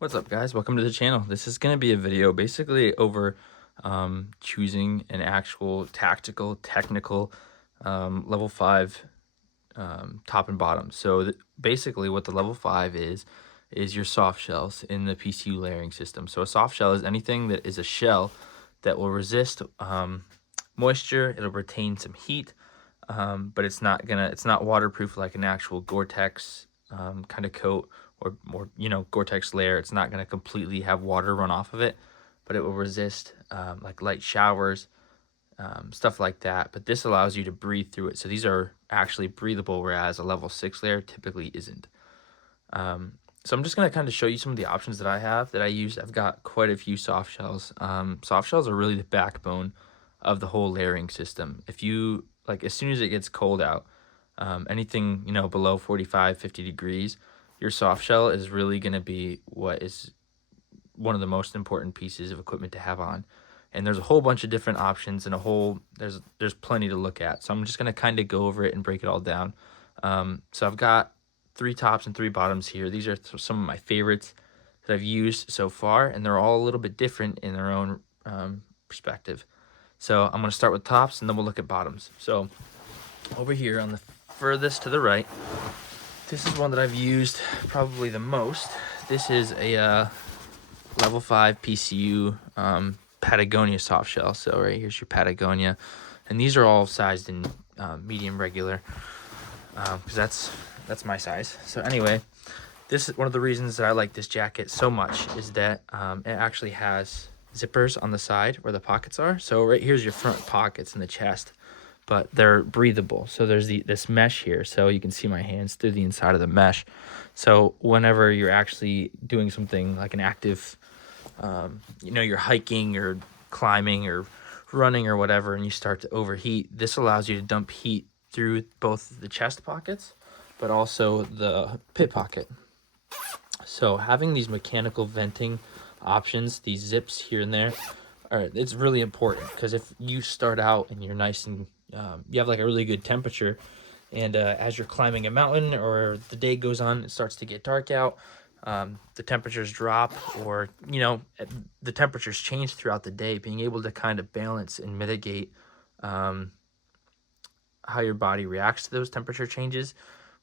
What's up, guys? Welcome to the channel. This is going to be a video basically over choosing an actual tactical, technical level 5 top and bottom. So basically what the level 5 is your soft shells in the PCU layering system. So a soft shell is anything that is a shell that will resist moisture. It'll retain some heat, but it's not waterproof like an actual Gore-Tex kind of coat or Gore-Tex layer. It's not gonna completely have water run off of it, but it will resist like light showers, stuff like that. But this allows you to breathe through it. So these are actually breathable, whereas a level 6 layer typically isn't. So I'm just gonna kind of show you some of the options that I have that I use. I've got quite a few soft shells. Soft shells are really the backbone of the whole layering system. If you like, as soon as it gets cold out, anything below 45-50 degrees, your soft shell is really going to be what is one of the most important pieces of equipment to have on. And there's a whole bunch of different options and there's plenty to look at. So I'm just going to kind of go over it and break it all down. So I've got 3 tops and 3 bottoms here. These are some of my favorites that I've used so far, and they're all a little bit different in their own perspective. So I'm going to start with tops and then we'll look at bottoms. So over here on the furthest to the right, this is one that I've used probably the most. This is a level 5 PCU Patagonia soft shell. So right here's your Patagonia, and these are all sized in medium regular, because that's my size. So anyway, this is one of the reasons that I like this jacket so much, is that it actually has zippers on the side where the pockets are. So right here's your front pockets in the chest, but they're breathable. So there's this mesh here, so you can see my hands through the inside of the mesh. So whenever you're actually doing something like an active, you're hiking or climbing or running or whatever, and you start to overheat, this allows you to dump heat through both the chest pockets, but also the pit pocket. So having these mechanical venting options, these zips here and there, it's really important, because if you start out and you're nice and you have like a really good temperature, and as you're climbing a mountain or the day goes on, it starts to get dark out, the temperatures drop, or the temperatures change throughout the day. Being able to kind of balance and mitigate how your body reacts to those temperature changes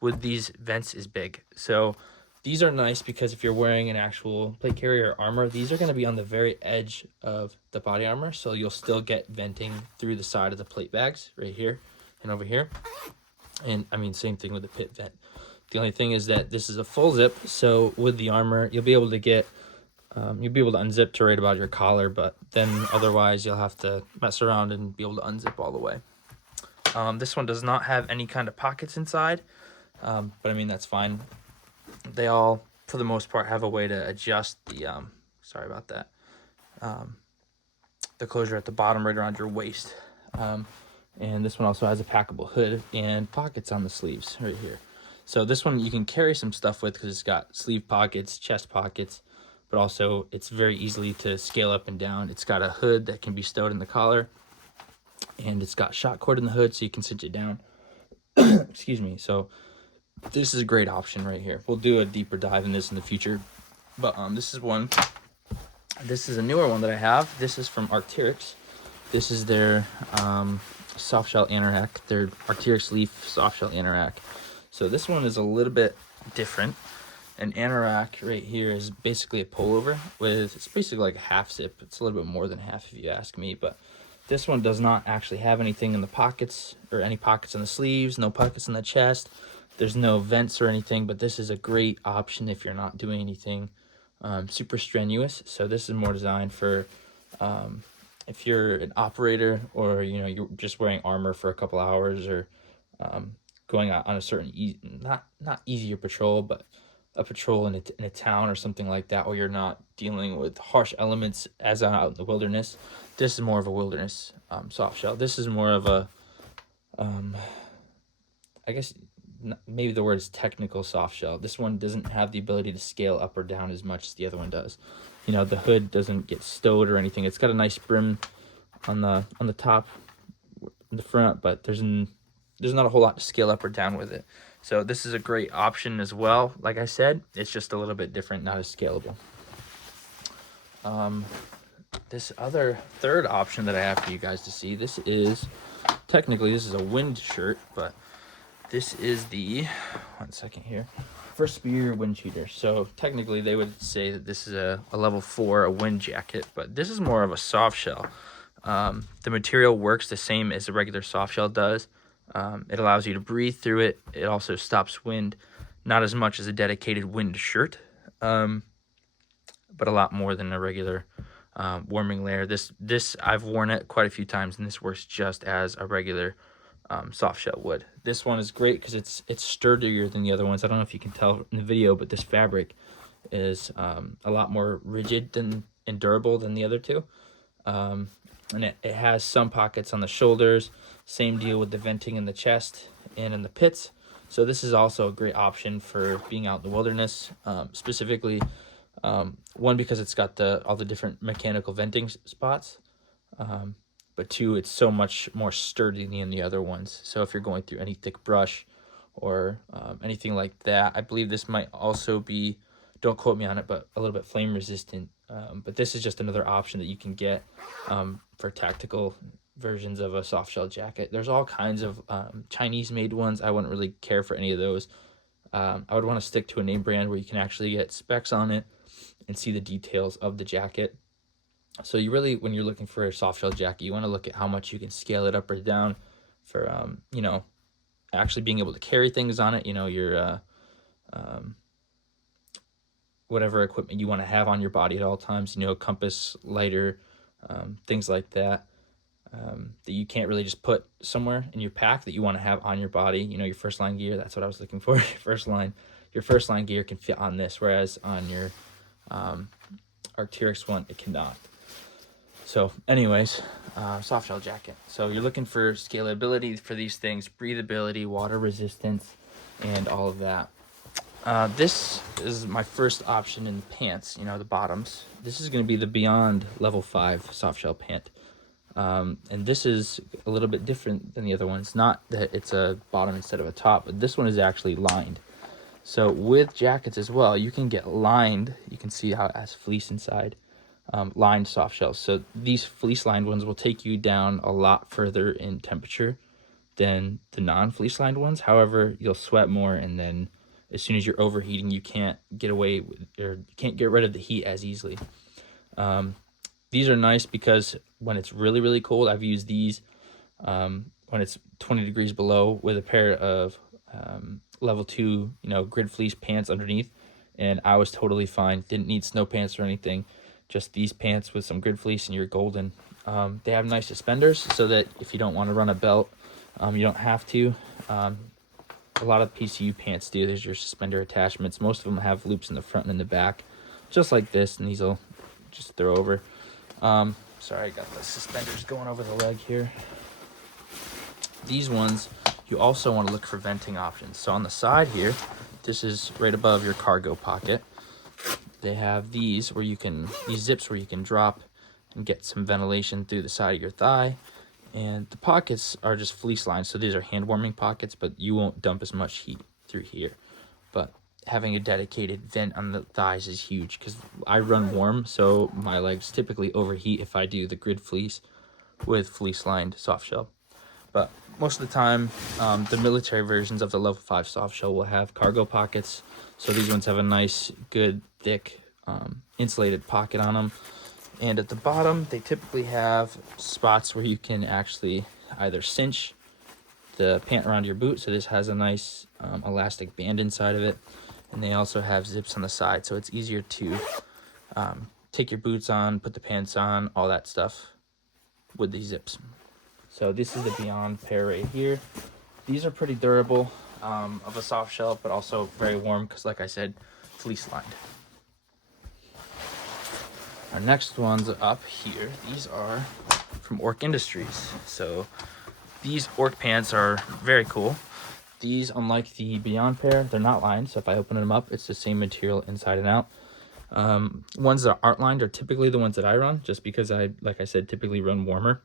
with these vents is big. So these are nice because if you're wearing an actual plate carrier armor, these are going to be on the very edge of the body armor, so you'll still get venting through the side of the plate bags right here and over here. And I mean, same thing with the pit vent. The only thing is that this is a full zip, so with the armor, you'll be able to unzip to right about your collar, but then otherwise you'll have to mess around and be able to unzip all the way. This one does not have any kind of pockets inside, but I mean, that's fine. They all, for the most part, have a way to adjust the sorry about that, the closure at the bottom right around your waist. And this one also has a packable hood and pockets on the sleeves right here. So this one you can carry some stuff with, because it's got sleeve pockets, chest pockets, but also it's very easily to scale up and down. It's got a hood that can be stowed in the collar, and it's got shot cord in the hood so you can cinch it down. Excuse me. So this is a great option right here. We'll do a deeper dive in this in the future, but this is one. This is a newer one that I have. This is from Arc'teryx. This is their soft shell anorak, their Arc'teryx Leaf soft shell anorak. So this one is a little bit different. An anorak right here is basically a pullover it's basically like a half zip. It's a little bit more than half if you ask me, but this one does not actually have anything in the pockets, or any pockets in the sleeves, no pockets in the chest. There's no vents or anything, but this is a great option if you're not doing anything super strenuous. So this is more designed for if you're an operator, or you're just wearing armor for a couple hours, or going out on a certain not easier patrol, but a patrol in a town or something like that, where you're not dealing with harsh elements as out in the wilderness. This is more of a wilderness soft shell. This is more of a I guess maybe the word is technical soft shell. This one doesn't have the ability to scale up or down as much as the other one does. The hood doesn't get stowed or anything. It's got a nice brim on the top, in the front, but there's not a whole lot to scale up or down with it. So this is a great option as well. Like I said, it's just a little bit different, not as scalable. This other third option that I have for you guys to see, this is technically this is a wind shirt, but this is the, one second here, for spear wind cheater. So technically they would say that this is a level 4, a wind jacket, but this is more of a soft shell. The material works the same as a regular soft shell does. It allows you to breathe through it. It also stops wind, not as much as a dedicated wind shirt, but a lot more than a regular warming layer. This I've worn it quite a few times, and this works just as a regular soft shell would. This one is great because it's sturdier than the other ones. I don't know if you can tell in the video, but this fabric is a lot more rigid and durable than the other two. And it has some pockets on the shoulders. Same deal with the venting in the chest and in the pits. So this is also a great option for being out in the wilderness, specifically one, because it's got all the different mechanical venting spots, but two, it's so much more sturdy than the other ones. So if you're going through any thick brush or anything like that, I believe this might also be, don't quote me on it, but a little bit flame resistant. But this is just another option that you can get for tactical versions of a soft shell jacket. There's all kinds of Chinese made ones. I wouldn't really care for any of those. I would want to stick to a name brand where you can actually get specs on it and see the details of the jacket. So you really, when you're looking for a soft shell jacket, you want to look at how much you can scale it up or down for, you know, actually being able to carry things on it, you know, your whatever equipment you want to have on your body at all times, you know, compass, lighter, things like that, that you can't really just put somewhere in your pack, that you want to have on your body. You know, your first line gear, that's what I was looking for. Your first line gear can fit on this, whereas on your Arc'teryx one, it cannot. So anyways, soft shell jacket. So you're looking for scalability for these things, breathability, water resistance, and all of that. This is my first option in the pants, you know, the bottoms. This is going to be the Beyond level 5 soft shell pant. And this is a little bit different than the other ones. Not that it's a bottom instead of a top, but this one is actually lined. So with jackets as well, you can get lined. You can see how it has fleece inside, lined soft shells. So these fleece lined ones will take you down a lot further in temperature than the non-fleece lined ones. However, you'll sweat more, and then as soon as you're overheating, you can't get away with, or you can't get rid of the heat as easily. These are nice because when it's really, really cold, I've used these when it's 20 degrees below with a pair of level 2, you know, grid fleece pants underneath, and I was totally fine. Didn't need snow pants or anything, just these pants with some grid fleece, and you're golden. They have nice suspenders so that if you don't want to run a belt, you don't have to. A lot of PCU pants do. There's your suspender attachments. Most of them have loops in the front and in the back, just like this, and these will just throw over. Sorry, I got the suspenders going over the leg here. These ones, you also want to look for venting options. So on the side here, this is right above your cargo pocket. They have these where you can, these zips where you can drop and get some ventilation through the side of your thigh. And the pockets are just fleece lined, so these are hand warming pockets, but you won't dump as much heat through here. But having a dedicated vent on the thighs is huge because I run warm, so my legs typically overheat if I do the grid fleece with fleece lined soft shell. But most of the time, the military versions of the level 5 soft shell will have cargo pockets. So these ones have a nice, good, thick, insulated pocket on them. And at the bottom, they typically have spots where you can actually either cinch the pant around your boot. So this has a nice elastic band inside of it. And they also have zips on the side. So it's easier to take your boots on, put the pants on, all that stuff with these zips. So this is the Beyond pair right here. These are pretty durable, of a soft shell, but also very warm because, like I said, fleece lined. Our next ones up here, these are from Orc Industries. So these Orc pants are very cool. These, unlike the Beyond pair, they're not lined. So if I open them up, it's the same material inside and out. Ones that aren't lined are typically the ones that I run, just because I, like I said, typically run warmer.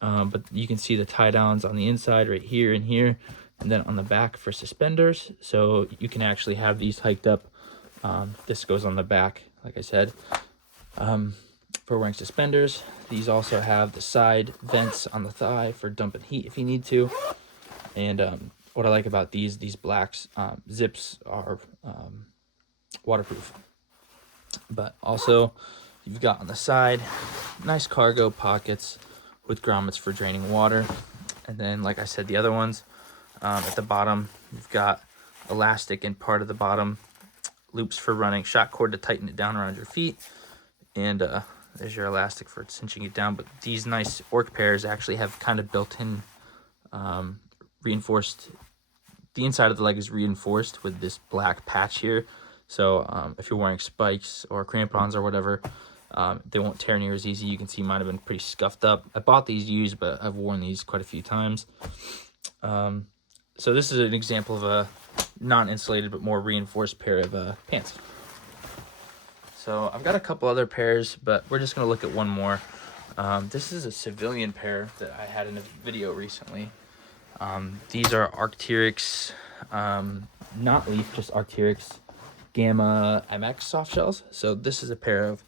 But you can see the tie downs on the inside right here and here. And then on the back for suspenders, so you can actually have these hiked up. This goes on the back, like I said, for wearing suspenders. These also have the side vents on the thigh for dumping heat if you need to. And what I like about these blacks, zips are waterproof. But also, you've got on the side nice cargo pockets with grommets for draining water. And then, like I said, the other ones, at the bottom, you've got elastic in part of the bottom, loops for running, shock cord to tighten it down around your feet, and there's your elastic for cinching it down. But these nice orc pairs actually have kind of built-in reinforced, the inside of the leg is reinforced with this black patch here. So if you're wearing spikes or crampons or whatever, they won't tear near as easy. You can see mine have been pretty scuffed up. I bought these used, but I've worn these quite a few times. So this is an example of a non-insulated but more reinforced pair of pants. So I've got a couple other pairs, but we're just going to look at one more. This is a civilian pair that I had in a video recently. These are Arc'teryx, not Leaf, just Arc'teryx Gamma MX soft shells. So this is a pair of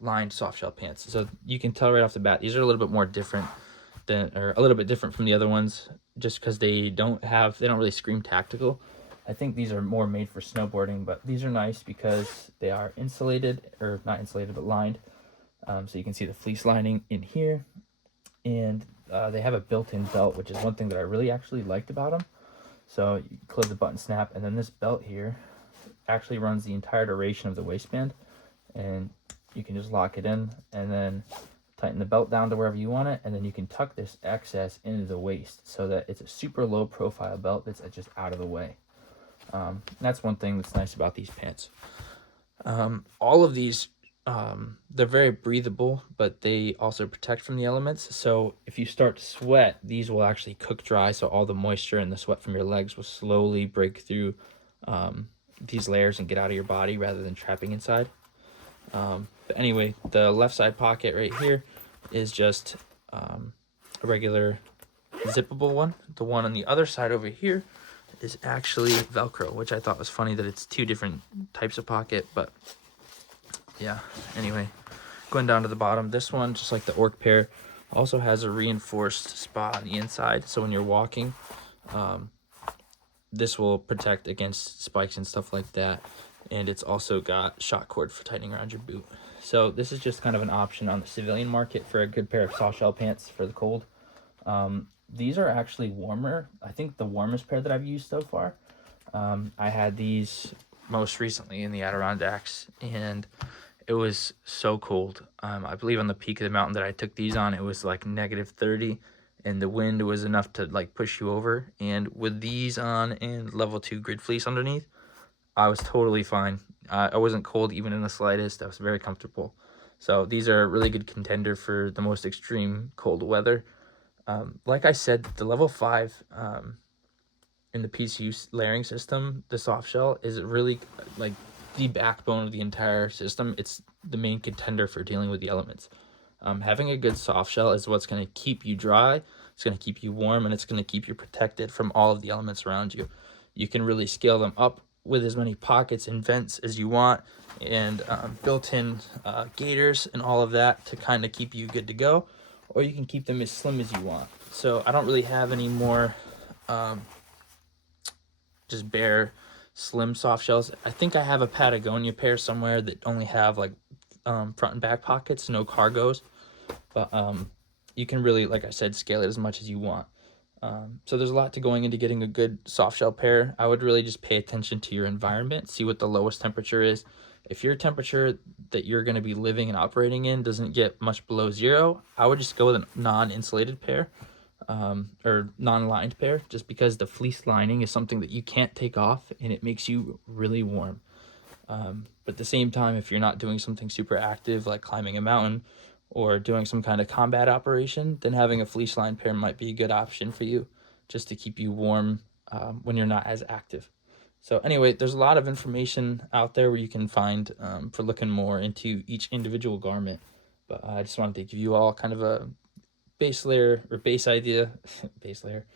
lined soft shell pants. So you can tell right off the bat, these are a little bit more different than, or a little bit different from the other ones, just because they don't really scream tactical. I think these are more made for snowboarding, but these are nice because they are insulated, or not insulated, but lined. So you can see the fleece lining in here, and they have a built-in belt, which is one thing that I really actually liked about them. So you close the button snap, and then this belt here actually runs the entire duration of the waistband, and you can just lock it in and then tighten the belt down to wherever you want it, and then you can tuck this excess into the waist so that it's a super low profile belt that's just out of the way. That's one thing that's nice about these pants. All of these, they're very breathable, but they also protect from the elements. So if you start to sweat, these will actually cook dry, so all the moisture and the sweat from your legs will slowly break through these layers and get out of your body rather than trapping inside. But anyway, the left side pocket right here is just a regular zippable one. The one on the other side over here is actually Velcro, which I thought was funny that it's two different types of pocket, but yeah. Anyway, going down to the bottom, this one, just like the orc pair, also has a reinforced spot on the inside, so when you're walking, this will protect against spikes and stuff like that. And it's also got shock cord for tightening around your boot. So this is just kind of an option on the civilian market for a good pair of soft shell pants for the cold. These are actually warmer. I think the warmest pair that I've used so far. I had these most recently in the Adirondacks, and it was so cold. I believe on the peak of the mountain that I took these on, it was like -30, and the wind was enough to like push you over. And with these on and level 2 grid fleece underneath, I was totally fine. I wasn't cold even in the slightest. I was very comfortable. So these are a really good contender for the most extreme cold weather. Like I said, the level 5 in the PCU layering system, the soft shell, is really like the backbone of the entire system. It's the main contender for dealing with the elements. Having a good soft shell is what's going to keep you dry, it's going to keep you warm, and it's going to keep you protected from all of the elements around you. You can really scale them up with as many pockets and vents as you want, and built-in gaiters and all of that to kind of keep you good to go, or you can keep them as slim as you want. So I don't really have any more just bare slim soft shells. I think I have a Patagonia pair somewhere that only have like front and back pockets, no cargos, but you can really, like I said, scale it as much as you want. So there's a lot to going into getting a good soft shell pair. I would really just pay attention to your environment, see what the lowest temperature is. If your temperature that you're going to be living and operating in doesn't get much below 0, I would just go with a non-insulated pair, or non-lined pair, just because the fleece lining is something that you can't take off and it makes you really warm. But at the same time, if you're not doing something super active like climbing a mountain or doing some kind of combat operation, then having a fleece lined pair might be a good option for you, just to keep you warm when you're not as active. So anyway, there's a lot of information out there where you can find for looking more into each individual garment. But I just wanted to give you all kind of a base layer, or base idea, base layer,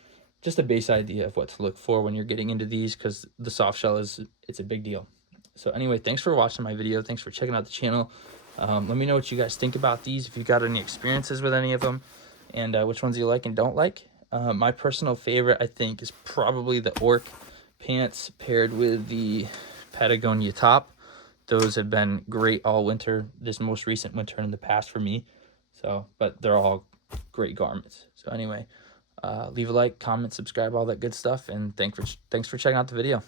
just a base idea of what to look for when you're getting into these, because the soft shell it's a big deal. So anyway, thanks for watching my video. Thanks for checking out the channel. Let me know what you guys think about these, if you got any experiences with any of them, and which ones you like and don't like. My personal favorite, I think, is probably the Orc pants paired with the Patagonia top. Those have been great all winter, this most recent winter and in the past for me. So, but they're all great garments. So anyway, leave a like, comment, subscribe, all that good stuff, and thanks for checking out the video.